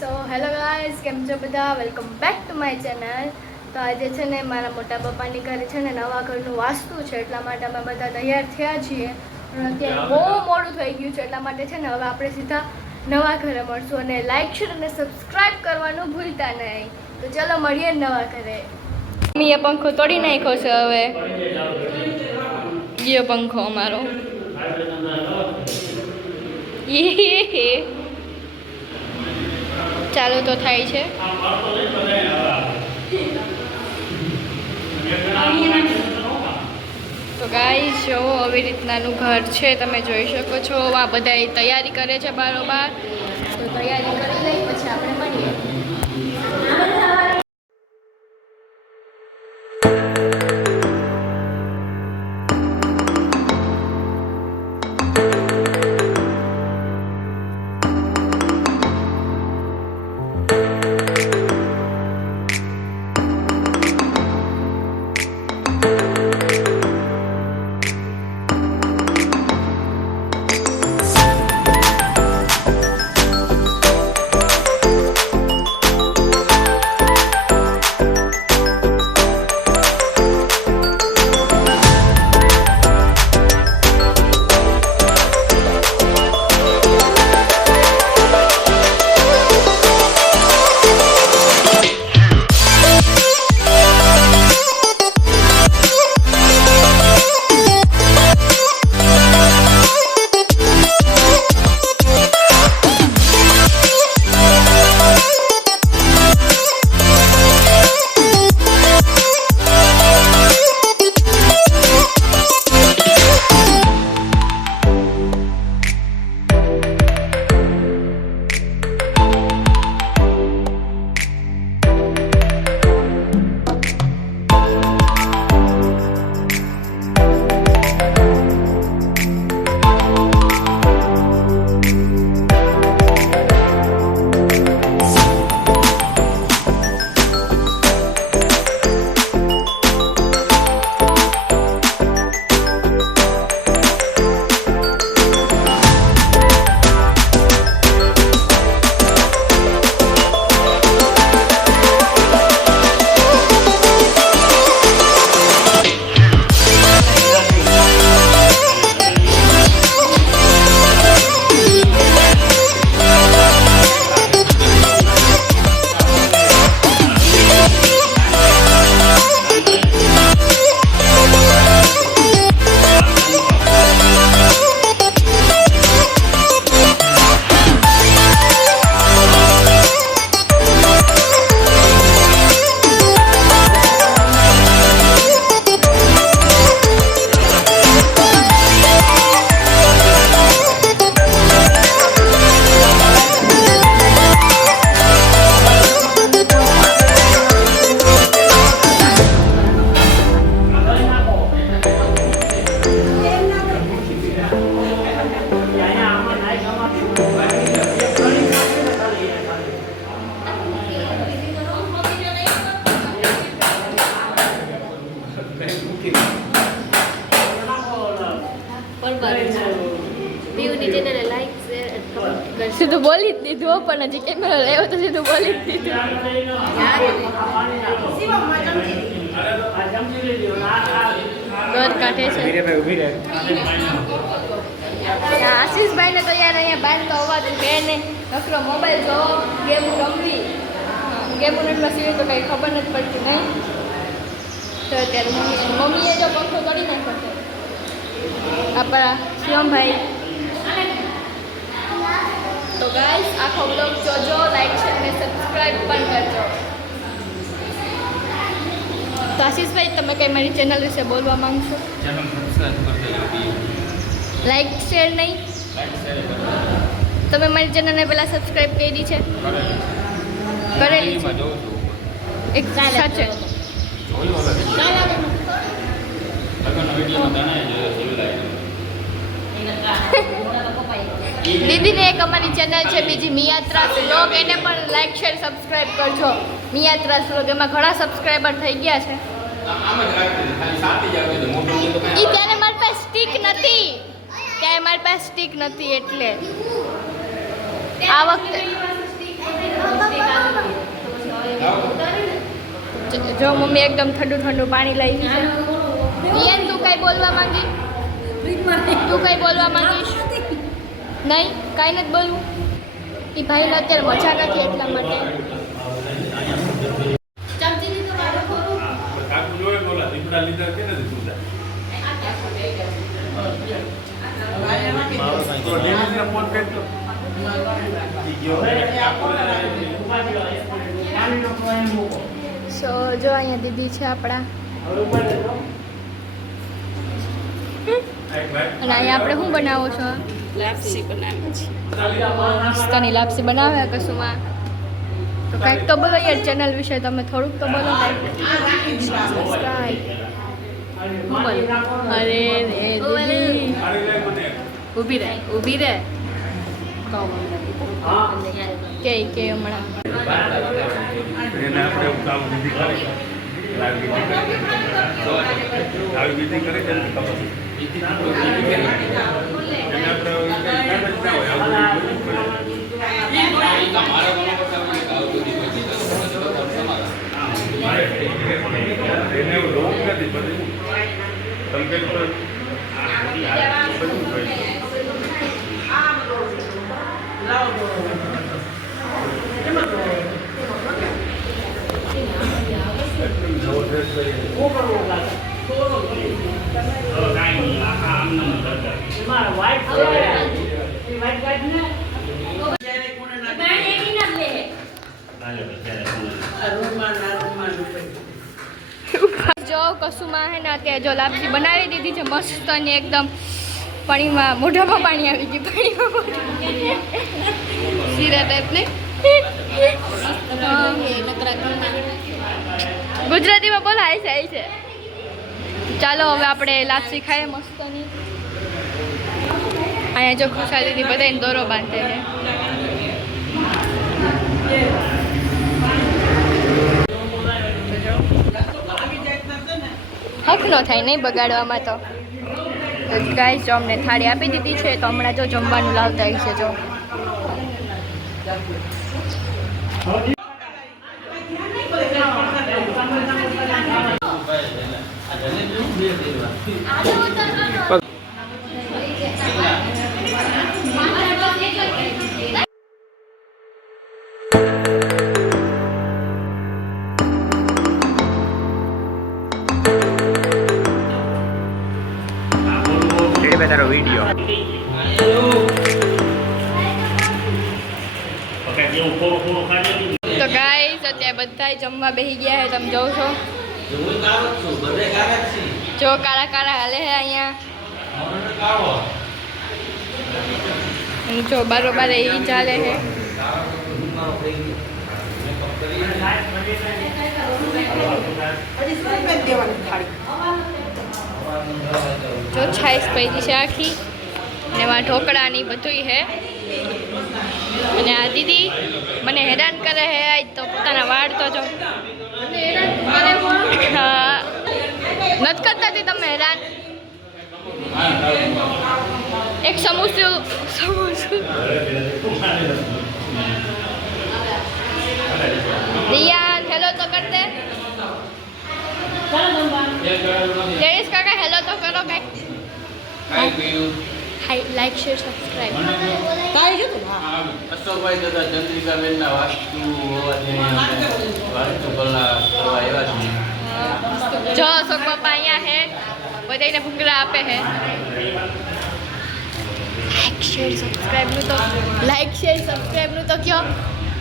So hello guys, કેમ છો બધા? Welcome back to my channel. તો આજે છે ને મારા મોટા પપ્પાની ઘરે છે ને નવા ઘરનું વાસ્તુ છે, એટલા માટે અમે બધા તૈયાર થયા છીએ. અને અત્યારે બહુ મોડું થઈ ગયું છે, એટલા માટે છે ને હવે આપણે સીધા નવા ઘરે મળશું. અને લાઈક શેર અને સબસ્ક્રાઈબ કરવાનું ભૂલતા નહીં. તો ચલો મળીએ નવા ઘરે. મમ્મીએ પંખો તોડી નાખ્યો છે. હવે ગયો પંખો અમારો. ચાલુ તો થાય છે. તો ગાઈસ જો આવી રીતનાનું ઘર છે, તમે જોઈ શકો છો. આ બધા તૈયારી કરે છે બારોબાર. તો તૈયારી કરી લઈ પછી આપણે મળીએ. સીધું બોલી જ દીધું, પણ હજી કેમેરો લેવો તો સીધું બોલી જ દીધું. દોર કાઢે છે આશીષભાઈ ને. તો યાર અહીંયા બહાર તો અવાજ કે ને નકરો મોબાઈલ જો ગેમ રમવી. ગેમ એટલા સિવાય તો કંઈ ખબર નથી પડતી નહીં. તો અત્યારે મમ્મીએ જો પંખો કરી નાખ્યો છે આપણા શિવમભાઈ. તો ગાઈસ આખો બ્લોગ જોજો, લાઈક શેર અને સબસ્ક્રાઇબ પણ કરજો. તો આશીષભાઈ, તમે કંઈ મારી ચેનલ વિશે બોલવા માંગશો? ચેનલ સબસ્ક્રાઇબ કરી દેજો. લાઈક શેર નહીં? તમે મારી ચેનલને પહેલાં સબસ્ક્રાઇબ કરી છે? કરેલી છે? એક સાચે દીદીને એક અમારી ચેનલ છે બીજી મિયાત્રાસ વ્લોગ, એને પણ લાઈક શેર સબસ્ક્રાઇબ કરજો. મિયાત્રાસ વ્લોગ, એમાં ઘણા સબસ્ક્રાઈબર થઈ ગયા છે. ઈ ત્યારે મારી પાસે સ્ટીક નથી, એટલે આ વખતે જો મમ્મી એકદમ ઠંડુ ઠંડુ પાણી લાવી છે. રિયાન તું કઈ બોલવા માંગી? તું કઈ બોલવા માંગીશ? નહીં, કાંઈ નથી બોલવું. એ ભાઈને અત્યારે મજા નથી એટલા માટે. સો જો અહીંયા દીદી છે આપણા. અને અહીંયા આપણે શું બનાવો છો? લાપસી બનાવે છે. મસ્તની લાપસી બનાવે કશુંમાં. તો કાંઈક તો બોલો યાર ચેનલ વિશે તમે થોડુંક તો બોલો કાંઈક. સબસ્ક્રાઇબ. અરે રે દીદી ઊભી રહે કે હમણાં જો કશુંમાં હે ને અત્યારે જો લાપસી બનાવી દીધી છે મસ્ત ને એકદમ પાણીમાં મોઢામાં પાણી આવી ગયું. પાણીમાં શીરા ટાઈપને ગુજરાતીમાં બોલો આઈ છે. ચાલો હવે આપણે લાપસી ખાઈએ મસ્તની. અહીંયા જો ખુશાલ દીદી બધાને દોરો બાંધે છે. હક ન થાય નહીં બગાડવામાં તો. ગાઈસ જો અમને થાળી આપી દીધી છે તો હમણાં જો જમવાનું લાવતા છે. જો તારો વિડિયો તો ગાઈસ અત્યારે બધા જમવા બેસી ગયા છે. તમે જોવો છો જો કાળા કાળા હાલે છે અહીંયા. અને જો બારોબાર એ ચાલે છે. જો છાઈસ પૈકી છે આખી ને એમાં ઢોકળાની બધુંય છે. અને આ દીદી મને હેરાન કરે છે આજ તો પોતાના વાળ તો જો હા નથી કરતા હતી તમે હેરાન. એક સમોસું રિયાન હેલો તો કરતે. જયેશ કાકા હેલો તો કરો કઈ. Hi like share subscribe. Ashokbhai દાદા ચંદ્રિકાબેનના વાસ્તુ કલા કરવા આવ્યા છીએ. જો અશોક બાપા અહીંયા હે બધાને ભૂંગળા આપે હે. લાઈક શેર સબસ્ક્રાઇબ નું તો કયો.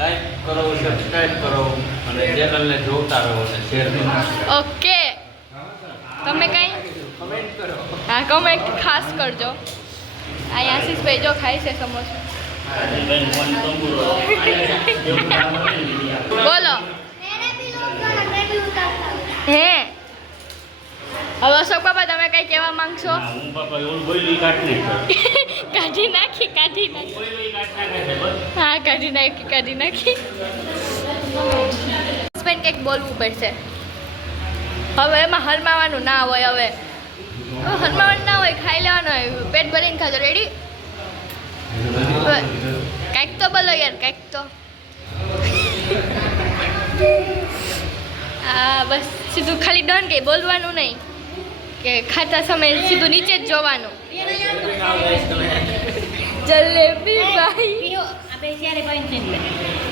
લાઈક કરો, સબસ્ક્રાઇબ કરો અને ચેનલને જોતા રહો અને શેર કરો. ઓકે તમે કઈ કમેન્ટ કરો. હા કમેન્ટ ખાસ કરજો. અહીંયા આશીષભાઈ જો ખાય છે સમોસા. બોલો હે હવે અશોક બાબા તમે કઈ કહેવા માંગશો? કાઢી નાખી હા કાઢી નાખી. હસબન્ડ કંઈક બોલવું પડશે હવે. એમાં હલમાવાનું ના હોય. હવે હલમાવાનું ના હોય, ખાઈ લેવાનું હોય, પેટ ભરીને ખાજો. રેડી? કંઈક તો બોલો યાર, કંઈક તો. આ બસ સીધું ખાલી ડન કે બોલવાનું નહીં કે ખાતા સમયે સીધું નીચે જ જોવાનું જલેબી ભાઈ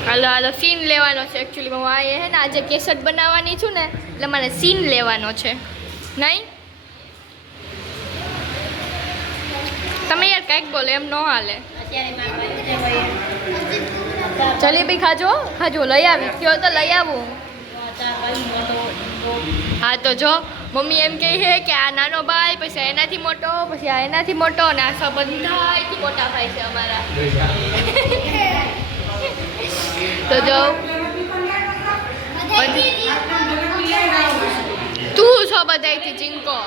હાલો હાલો સીન લેવાનો છે એકચ્યુઅલી હું આ હે ને આજે કેસેટ બનાવવાની છું ને એટલે મારે સીન લેવાનો છે નહીં તમે યાર કંઈક બોલો એમ ન હાલે જલેબી ખાજો ખાજો લઈ આવી કયો તો લઈ આવું હા તો જો મમ્મી એમ કહે છે કે આ નાનો ભાઈ પછી એનાથી મોટો પછી આ એનાથી મોટો અને આ સબ બધાથી મોટા ભાઈ છે અમારા તો જો તું છો બધાથી ચિંકો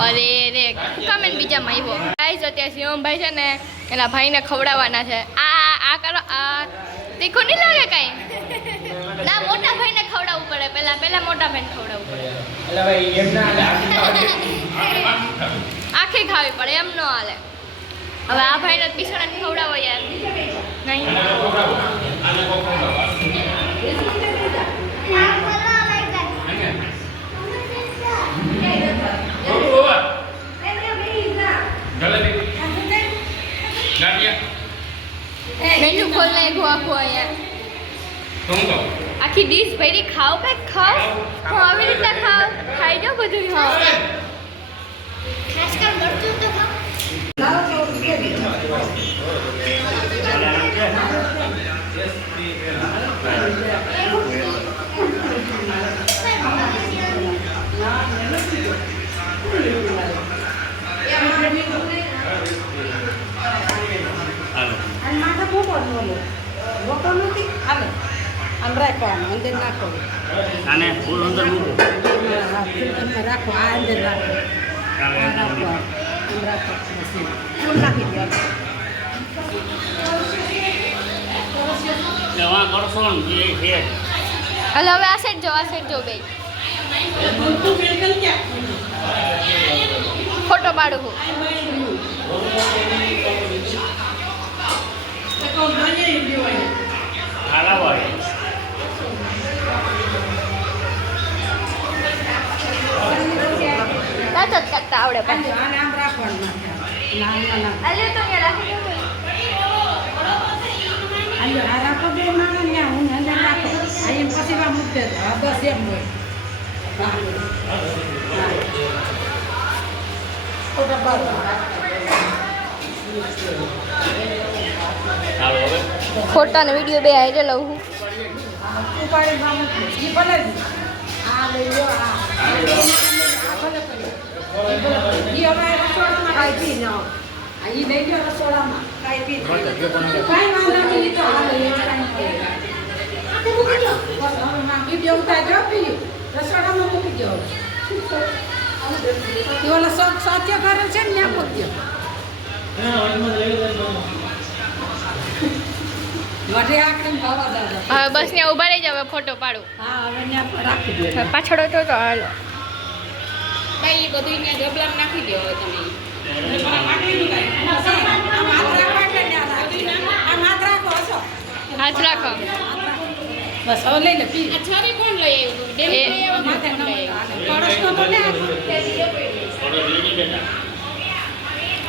અરે રે કમેન્ટ બીજામાં આવ્યો ગાઈસ અત્યારે શિવમભાઈ છે ને એના ભાઈને ખવડાવવાના છે આ કરો આ તીખું નહીં લાગે કાંઈ ના મોટા ભાઈને ખવડાવવું પડે પહેલા મોટા ભાઈને ખવડાવવું પડે આખી ખાવી પડે એમ ન હાલે હવે આ ભાઈને બિસાડાને ખવડાવો યાર નહીં મેનુ ખોલ નાખ્યું આખું અહીંયા આખી ડીશ ભરી ખાવ કંઈક ખાવ હું આવી રીતે ખાવ ખાઈ જાઓ બધું ખાવ ખાસ કર મરચું તો ખાવ આને ફૂલ અંદર મૂકો રાખો આ અંદર રાખો કરશો ને એ છે હાલો હવે આ સાઈડ જો બે ફોટો પાડું હું તાત કરતા આવડે પાછું આમ રાખવાનું અલે તો કે રાખી દો આ રાખો બે માણસ ને હું અંદર રાખો આ એમ પછી વા મૂકી દે બસ એમ હોય ફોટા પાડો ફોટા ને વિડીયો બે આઈ લઉં હું ઉપાડી મામું ઈ ભલે આ લઈ લો આ ભલે ઈ હવે રસોડામાં કાઈ પી ન આ ઈ લઈ ગયો રસોડામાં કાઈ પી કાઈ વાંધો નહીં ઈ તો હાલે એ કાઈ વિડીયો ઉતારજો પી રસોડામાં મૂકી દો ઈ ઓલા સાચે કરે છે ને ત્યાં મૂકી દો વઢે આખી ભાવા દાદા હવે બસ ને ઉભા રહી જાવ ફોટો પાડું હા હવે ત્યાં રાખી દો પાછળ તો હાલો ભાઈ એ બધું એને ગબલામાં નાખી દો હવે તમે હાથ રાખો બસ હવે લઈ લે પી આ છરી કોણ લઈ આવ્યું ડેમ લઈ આવ્યો માથે કોણ લઈ આવ્યું પડોશનો તો લે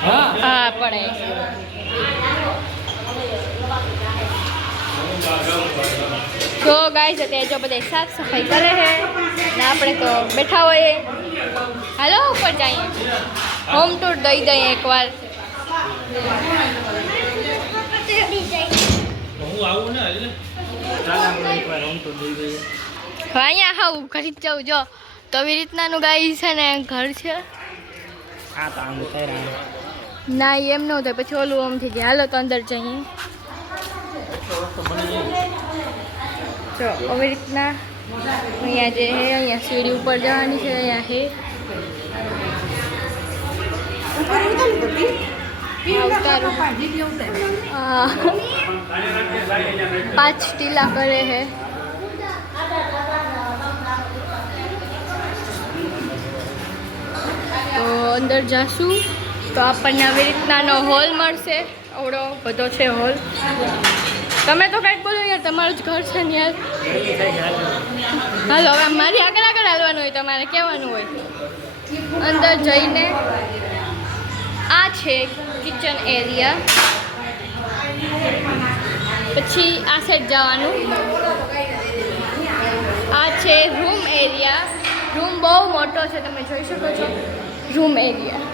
હા પડે તો ગાઈસ અત્યારે જો બધા સાફ સફાઈ કરે છે ને આપણે તો બેઠા હોઈએ હાલો ઉપર જઈએ હોમ ટૂર દઈ દઈએ એકવાર અહીંયા હાવ ઘરે જ જવું જો તો આવી રીતનાનું ગાય છે ને ઘર છે ના એમ ન થાય પછી ઓલું આમ થઈ જાય હાલો તો અંદર જઈએ તો આવી રીતના અહીંયા જે છે અહીંયા સીડી ઉપર જવાની છે અહીંયા છે ઉતારું 5 ટીલા કરે છે તો અંદર જાશું તો આપણને આવી રીતનાનો હોલ મળશે આવડો બધો છે હોલ. તમે તો કંઈક બોલો યાર, તમારું જ ઘર છે ને યાર. હાલો હવે મારી આગળ આગળ હાલવાનું હોય, તમારે કહેવાનું હોય. અંદર જઈને આ છે કિચન એરિયા, પછી આ સાઈડ જવાનું. આ છે રૂમ એરિયા. રૂમ બહુ મોટો છે, તમે જોઈ શકો છો રૂમ એરિયા.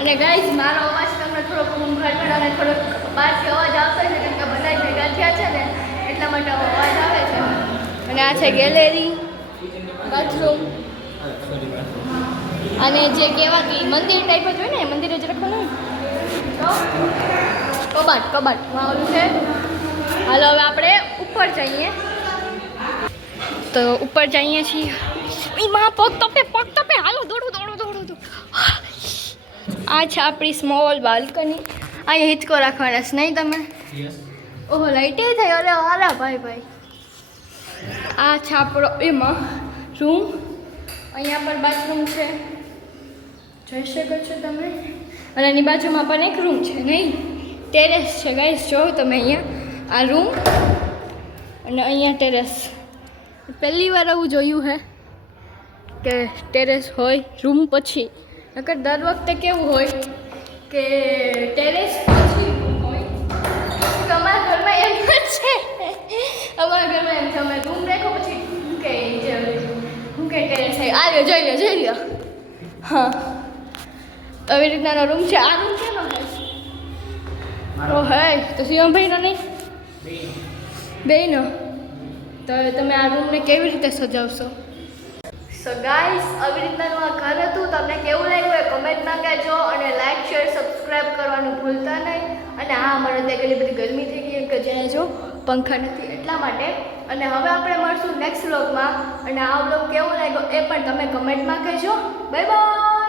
અને ગાઈઝ મારો અવાજ તમને થોડોક ઘૂંઘાટ અને થોડોક બહારથી અવાજ આવતો છે, કેમ કે બધા ભેગા થયા છે ને એટલા માટે અવાજ આવે છે. અને આ છે ગેલેરી, બાથરૂમ, અને જે કહેવાતું મંદિર ટાઈપ જ હોય ને, મંદિરે જ રાખવાનું કબાટ વાળું છે. હાલો હવે આપણે ઉપર જઈએ. તો ઉપર જઈએ છીએ. એમાં પગ તપે. હાલો દોડો. આ છે આપણી સ્મોલ બાલ્કની. અહીંયા હિંચકો રાખવાના છે નહીં તમે? ઓહો લાઈટે થઈ. અરે વાલા ભાઈ. આ છે આપણો એમાં રૂમ. અહીંયા પણ બાથરૂમ છે, જોઈ શકો છો તમે. અને એની બાજુમાં પણ એક રૂમ છે નહીં, ટેરેસ છે ગાઈસ. જો તમે અહીંયા આ રૂમ અને અહીંયા ટેરેસ. પહેલી વાર આવું જોયું હે કે ટેરેસ હોય રૂમ પછી. નકર દર વખતે કેવું હોય કે ટેરેસ પછી રૂમ હોય. તો અમારા ઘરમાં એમ જ છે. અમારા ઘરમાં એમ છે, અમે રૂમ રાખો પછી હું કે ટેરેસ આવ્યો જોઈ લ્યો. હા તો આવી રીતનાનો રૂમ છે. આ રૂમ કેનો હે? ઓ હે તો શિવમભાઈનો નહીં, બેયનો. તો હવે તમે આ રૂમને કેવી રીતે સજાવશો? સો ગાઈસ આવી રીતનાનું આ ઘર હતું. તમને કેવું લાગ્યું એ કમેન્ટમાં કહેજો, અને લાઈક શેર સબસ્ક્રાઈબ કરવાનું ભૂલતા નહીં. અને હા, અમારે ત્યાં કેટલી બધી ગરમી થઈ ગઈ કે જ્યાં જો પંખા નથી એટલા માટે. અને હવે આપણે મળશું નેક્સ્ટ વ્લોગમાં. અને આ વ્લોગ કેવો લાગ્યો એ પણ તમે કમેન્ટમાં કહેજો. Bye bye.